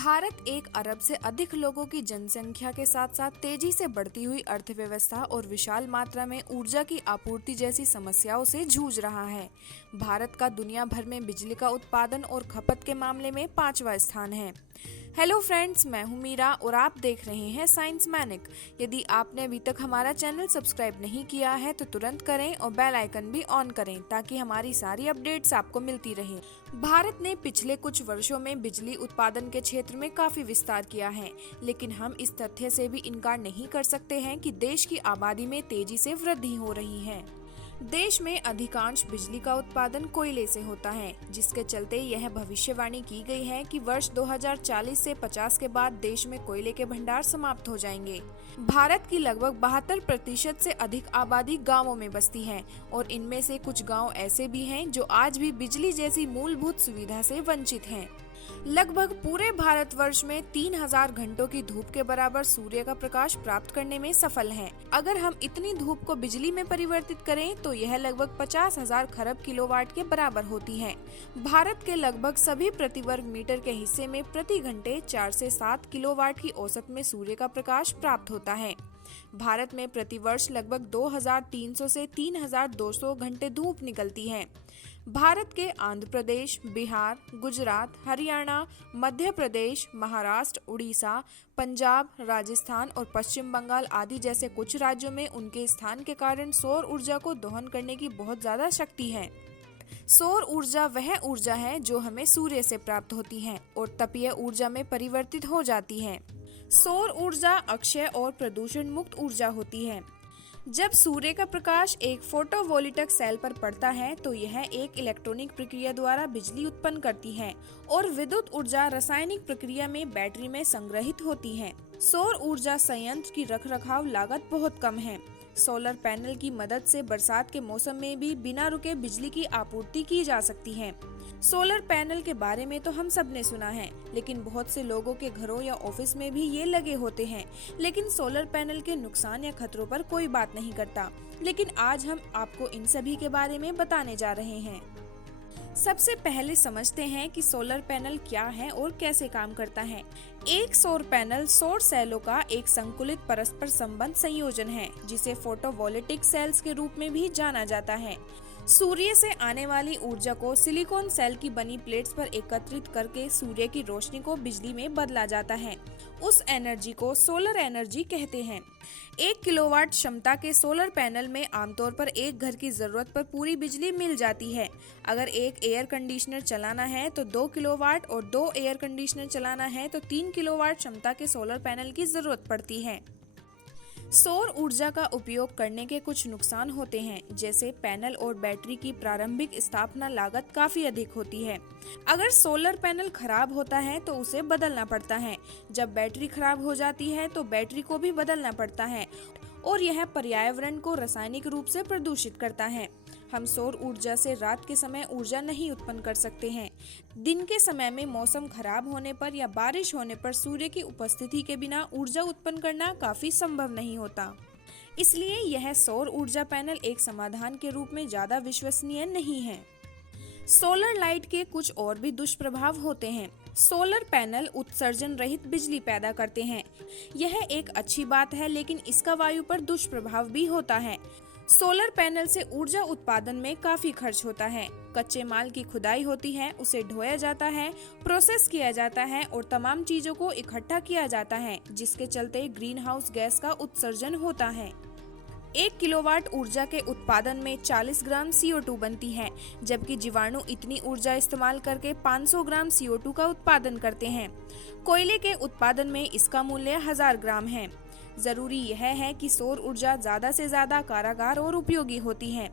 भारत 1 अरब से अधिक लोगों की जनसंख्या के साथ साथ तेजी से बढ़ती हुई अर्थव्यवस्था और विशाल मात्रा में ऊर्जा की आपूर्ति जैसी समस्याओं से जूझ रहा है। भारत का दुनिया भर में बिजली का उत्पादन और खपत के मामले में 5वां स्थान है। हेलो फ्रेंड्स, मैं हूं मीरा और आप देख रहे हैं साइंस मैनिक। यदि आपने अभी तक हमारा चैनल सब्सक्राइब नहीं किया है तो तुरंत करें और बेल आइकन भी ऑन करें ताकि हमारी सारी अपडेट्स आपको मिलती रहे। भारत ने पिछले कुछ वर्षों में बिजली उत्पादन के क्षेत्र में काफी विस्तार किया है, लेकिन हम इस तथ्य से भी इनकार नहीं कर सकते हैं कि देश की आबादी में तेजी से वृद्धि हो रही है। देश में अधिकांश बिजली का उत्पादन कोयले से होता है, जिसके चलते यह भविष्यवाणी की गई है कि वर्ष 2040 से 50 के बाद देश में कोयले के भंडार समाप्त हो जाएंगे। भारत की लगभग 72% से अधिक आबादी गांवों में बसती है और इनमें से कुछ गांव ऐसे भी हैं जो आज भी बिजली जैसी मूलभूत सुविधा से वंचित हैं। लगभग पूरे भारतवर्ष में 3000 घंटों की धूप के बराबर सूर्य का प्रकाश प्राप्त करने में सफल हैं। अगर हम इतनी धूप को बिजली में परिवर्तित करें तो यह लगभग 50,000 खरब किलोवाट के बराबर होती है। भारत के लगभग सभी प्रति वर्ग मीटर के हिस्से में प्रति घंटे 4 से 7 किलोवाट की औसत में सूर्य का प्रकाश प्राप्त होता है। भारत में प्रतिवर्ष लगभग 2300 से 3200 घंटे धूप निकलती है। भारत के आंध्र प्रदेश, बिहार, गुजरात, हरियाणा, मध्य प्रदेश, महाराष्ट्र, उड़ीसा, पंजाब, राजस्थान और पश्चिम बंगाल आदि जैसे कुछ राज्यों में उनके स्थान के कारण सौर ऊर्जा को दोहन करने की बहुत ज्यादा शक्ति है। सौर ऊर्जा वह ऊर्जा है जो हमें सूर्य से प्राप्त होती है और तापीय ऊर्जा में परिवर्तित हो जाती है। सौर ऊर्जा अक्षय और प्रदूषण मुक्त ऊर्जा होती है। जब सूर्य का प्रकाश एक फोटोवोल्टिक सेल पर पड़ता है तो यह एक इलेक्ट्रॉनिक प्रक्रिया द्वारा बिजली उत्पन्न करती है और विद्युत ऊर्जा रासायनिक प्रक्रिया में बैटरी में संग्रहित होती है। सौर ऊर्जा संयंत्र की रखरखाव लागत बहुत कम है। सोलर पैनल की मदद से बरसात के मौसम में भी बिना रुके बिजली की आपूर्ति की जा सकती है। सोलर पैनल के बारे में तो हम सब ने सुना है, लेकिन बहुत से लोगों के घरों या ऑफिस में भी ये लगे होते हैं, लेकिन सोलर पैनल के नुकसान या खतरों पर कोई बात नहीं करता। लेकिन आज हम आपको इन सभी के बारे में बताने जा रहे हैं। सबसे पहले समझते हैं कि सोलर पैनल क्या है और कैसे काम करता है। एक सौर पैनल सौर सेलों का एक संकुलित परस्पर संबंध संयोजन है, जिसे फोटोवोल्टिक सेल्स के रूप में भी जाना जाता है। सूर्य से आने वाली ऊर्जा को सिलिकॉन सेल की बनी प्लेट्स पर एकत्रित करके सूर्य की रोशनी को बिजली में बदला जाता है। उस एनर्जी को सोलर एनर्जी कहते हैं। 1 किलोवाट क्षमता के सोलर पैनल में आमतौर पर एक घर की जरूरत पर पूरी बिजली मिल जाती है। अगर एक एयर कंडीशनर चलाना है तो 2 किलोवाट और 2 एयर कंडीशनर चलाना है तो 3 किलोवाट क्षमता के सोलर पैनल की जरूरत पड़ती है। सौर ऊर्जा का उपयोग करने के कुछ नुकसान होते हैं, जैसे पैनल और बैटरी की प्रारंभिक स्थापना लागत काफी अधिक होती है। अगर सोलर पैनल खराब होता है तो उसे बदलना पड़ता है। जब बैटरी खराब हो जाती है तो बैटरी को भी बदलना पड़ता है और यह पर्यावरण को रासायनिक रूप से प्रदूषित करता है। हम सौर ऊर्जा से रात के समय ऊर्जा नहीं उत्पन्न कर सकते हैं। दिन के समय में मौसम खराब होने पर या बारिश होने पर सूर्य की उपस्थिति के बिना ऊर्जा उत्पन्न करना काफी संभव नहीं होता। इसलिए यह सौर ऊर्जा पैनल एक समाधान के रूप में ज्यादा विश्वसनीय नहीं है। सोलर लाइट के कुछ और भी दुष्प्रभाव होते हैं। सोलर पैनल उत्सर्जन रहित बिजली पैदा करते हैं। यह एक अच्छी बात है, लेकिन इसका वायु पर दुष्प्रभाव भी होता है। सोलर पैनल से ऊर्जा उत्पादन में काफी खर्च होता है। कच्चे माल की खुदाई होती है, उसे ढोया जाता है, प्रोसेस किया जाता है और तमाम चीजों को इकट्ठा किया जाता है, जिसके चलते ग्रीन हाउस गैस का उत्सर्जन होता है। 1 किलोवाट ऊर्जा के उत्पादन में 40 ग्राम CO2 बनती है, जबकि जीवाणु इतनी ऊर्जा इस्तेमाल करके 500 ग्राम CO2 का उत्पादन करते हैं। कोयले के उत्पादन में इसका मूल्य 1000 ग्राम है। जरूरी यह है कि सौर ऊर्जा ज्यादा से ज्यादा कारगर और उपयोगी होती है।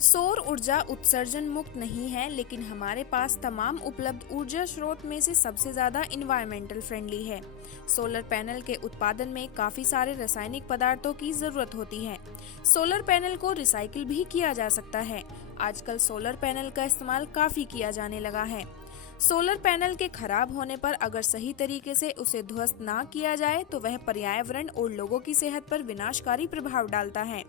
सौर ऊर्जा उत्सर्जन मुक्त नहीं है, लेकिन हमारे पास तमाम उपलब्ध ऊर्जा स्रोत में से सबसे ज्यादा इन्वायरमेंटल फ्रेंडली है। सोलर पैनल के उत्पादन में काफी सारे रासायनिक पदार्थों की जरूरत होती है। सोलर पैनल को रिसाइकिल भी किया जा सकता है। आजकल सोलर पैनल का इस्तेमाल काफी किया जाने लगा है। सोलर पैनल के खराब होने पर अगर सही तरीके से उसे ध्वस्त ना किया जाए तो वह पर्यावरण और लोगों की सेहत पर विनाशकारी प्रभाव डालता है।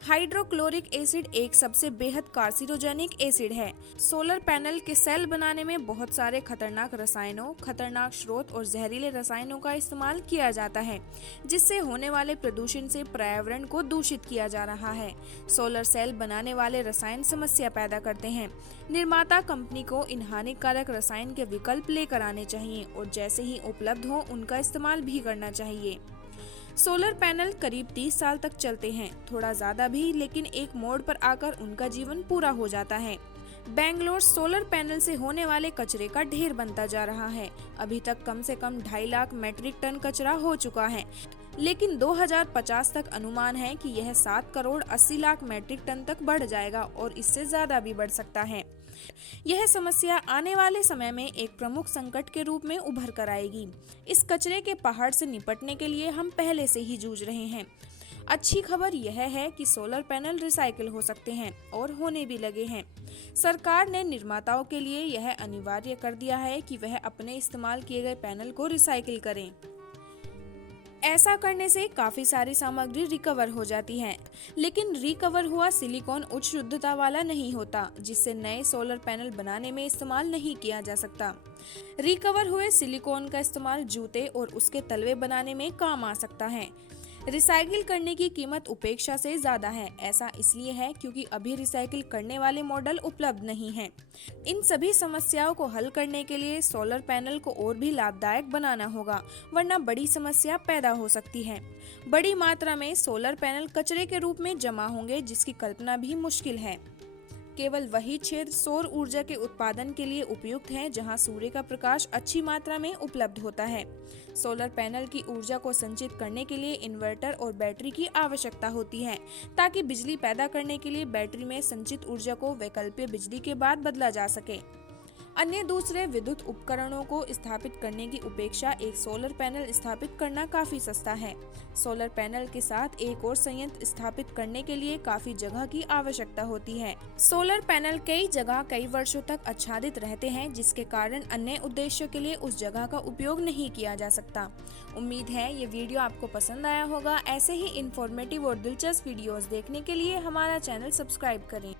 हाइड्रोक्लोरिक एसिड एक सबसे बेहद कार्सिनोजेनिक एसिड है। सोलर पैनल के सेल बनाने में बहुत सारे खतरनाक रसायनों, खतरनाक स्रोत और जहरीले रसायनों का इस्तेमाल किया जाता है, जिससे होने वाले प्रदूषण से पर्यावरण को दूषित किया जा रहा है। सोलर सेल बनाने वाले रसायन समस्या पैदा करते हैं। निर्माता कंपनी को इन हानिकारक रसायन के विकल्प लेकर आने चाहिए और जैसे ही उपलब्ध हो उनका इस्तेमाल भी करना चाहिए। सोलर पैनल करीब 30 साल तक चलते हैं, थोड़ा ज्यादा भी, लेकिन एक मोड़ पर आकर उनका जीवन पूरा हो जाता है। बेंगलोर सोलर पैनल से होने वाले कचरे का ढेर बनता जा रहा है। अभी तक कम से कम 2.5 लाख मीट्रिक टन कचरा हो चुका है, लेकिन 2050 तक अनुमान है कि यह 7 करोड़ 80 लाख मीट्रिक टन तक बढ़ जाएगा और इससे ज्यादा भी बढ़ सकता है। यह समस्या आने वाले समय में एक प्रमुख संकट के रूप में उभर कर आएगी। इस कचरे के पहाड़ से निपटने के लिए हम पहले से ही जूझ रहे हैं। अच्छी खबर यह है कि सोलर पैनल रिसाइकिल हो सकते हैं और होने भी लगे हैं। सरकार ने निर्माताओं के लिए यह अनिवार्य कर दिया है कि वह अपने इस्तेमाल किए गए पैनल को रिसाइकिल करें। ऐसा करने से काफी सारी सामग्री रिकवर हो जाती है, लेकिन रिकवर हुआ सिलिकॉन उच्च शुद्धता वाला नहीं होता, जिससे नए सोलर पैनल बनाने में इस्तेमाल नहीं किया जा सकता। रिकवर हुए सिलिकॉन का इस्तेमाल जूते और उसके तलवे बनाने में काम आ सकता है। रिसाइकिल करने की कीमत उपेक्षा से ज्यादा है। ऐसा इसलिए है क्योंकि अभी रिसाइकिल करने वाले मॉडल उपलब्ध नहीं हैं। इन सभी समस्याओं को हल करने के लिए सोलर पैनल को और भी लाभदायक बनाना होगा, वरना बड़ी समस्या पैदा हो सकती है। बड़ी मात्रा में सोलर पैनल कचरे के रूप में जमा होंगे, जिसकी कल्पना भी मुश्किल है। केवल वही क्षेत्र सौर ऊर्जा के उत्पादन के लिए उपयुक्त है जहां सूर्य का प्रकाश अच्छी मात्रा में उपलब्ध होता है। सोलर पैनल की ऊर्जा को संचित करने के लिए इन्वर्टर और बैटरी की आवश्यकता होती है, ताकि बिजली पैदा करने के लिए बैटरी में संचित ऊर्जा को वैकल्पिक बिजली के बाद बदला जा सके। अन्य दूसरे विद्युत उपकरणों को स्थापित करने की अपेक्षा एक सोलर पैनल स्थापित करना काफी सस्ता है। सोलर पैनल के साथ एक और संयंत्र स्थापित करने के लिए काफी जगह की आवश्यकता होती है। सोलर पैनल कई जगह कई वर्षों तक आच्छादित रहते हैं, जिसके कारण अन्य उद्देश्यों के लिए उस जगह का उपयोग नहीं किया जा सकता। उम्मीद है ये वीडियो आपको पसंद आया होगा। ऐसे ही इंफॉर्मेटिव और दिलचस्प वीडियोस देखने के लिए हमारा चैनल सब्सक्राइब करें।